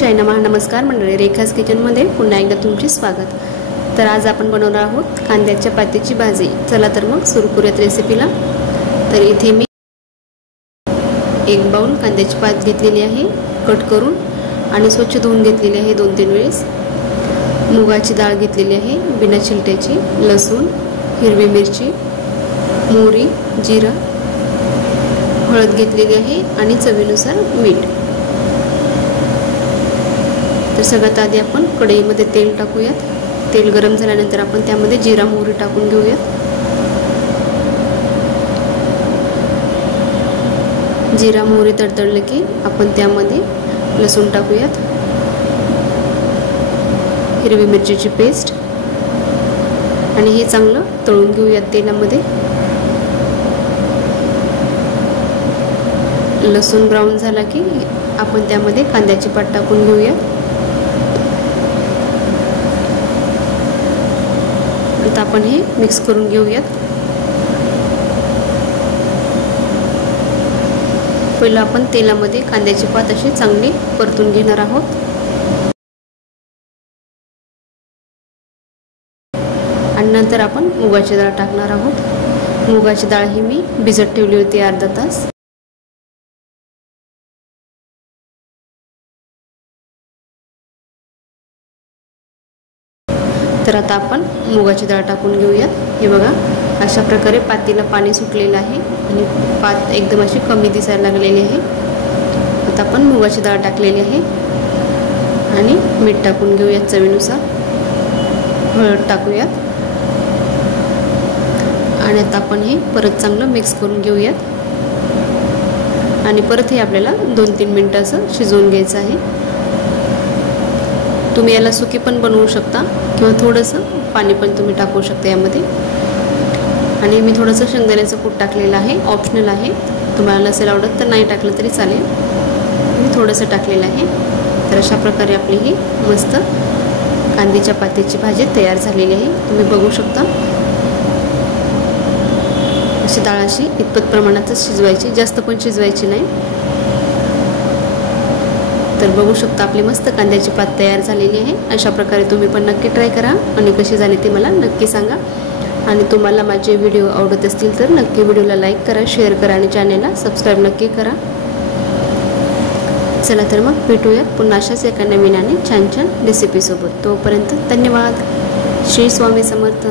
श्रीगणेशाय नमः। नमस्कार मंडळी, रेखाज किचनमध्ये पुन्हा एकदा तुमचे स्वागत। तर आज आपण बनवणार आहोत कांद्याच्या पातीची भाजी। चला तर मग सुरू करूयात रेसिपीला। तर इथे मी एक बाउल कांद्याची पात घेतलेली आहे, कट करून आणि स्वच्छ धुवून घेतलेली आहे 2-3 वेळेस। मुगाची डाळ घेतलेली आहे बिना छिलट्याची, लसूण, हिरवी मिरची, मोहरी, जिरा, हळद घेतलेली आहे आणि चवीनुसार मीठ। तर सगळ्यात आधी आपण कढईमध्ये तेल टाकूयात। तेल गरम झाल्यानंतर आपण त्यामध्ये जिरा मोहरी टाकून घेऊयात। जिरा मोहरी तडतडले की आपण त्यामध्ये लसूण टाकूयात, हिरवी मिरचीची पेस्ट आणि हे चांगलं तळून घेऊयात तेलामध्ये। लसूण ब्राऊन झाला की आपण त्यामध्ये कांद्याची पात टाकून घेऊयात। आता आपण हे मिक्स करून घेऊयात। पहिला आपण तेलामध्ये कांद्याची पात अशी चांगली परतून घेणार आहोत आणि नंतर आपण मुगाची डाळ टाकणार आहोत। मुगाची डाळ ही मी भिजत ठेवली होती अर्धा तास। तर आता आपण मुगाची डाळ टाकून घेऊयात। हे बघा, अशा प्रकारे पातीला पाणी सुटलेलं आहे आणि पात एकदम अशी कमी दिसायला लागलेली आहे। आता आपण मुगाची डाळ टाकलेली आहे आणि मीठ टाकून घेऊयात चवीनुसार, हळद टाकूयात आणि आता आपण हे परत चांगलं मिक्स करून घेऊयात आणि परत हे आपल्याला 2-3 मिनिटं असं शिजवून घ्यायचं आहे। तुम्ही याला सुकी पण बनवू शकता किंवा थोडंसं पाणी पण तुम्ही टाकू शकता यामध्ये। आणि मी थोडंसं शेंगदाण्याचं कूट टाकलेलं आहे, ऑप्शनल आहे, तुम्हाला नसेल आवडत तर नाही टाकलं तरी चालेल, मी थोडंसं टाकलेलं आहे। तर अशा प्रकारे आपली ही मस्त कांद्याच्या पातीची भाजी तयार झालेली आहे। तुम्ही बघू शकता अशी डाळ अशी इतपत प्रमाणातच शिजवायची, जास्त पण शिजवायची नाही। तर बघू शकता आपली मस्त कांद्याची पात तयार झालेली आहे। अशा प्रकारे तुम्ही पण नक्की ट्राय करा आणि कशी झाली ते मला नक्की सांगा। आणि तुम्हाला माझे व्हिडिओ आवडत असतील तर नक्की व्हिडिओला लाईक करा, शेअर करा आणि चॅनेलला सबस्क्राईब नक्की करा। चला तर मग भेटूयात पुन्हा अशाच एका नवीन आणि छान छान रेसिपीसोबत। तोपर्यंत धन्यवाद। श्री स्वामी समर्थ।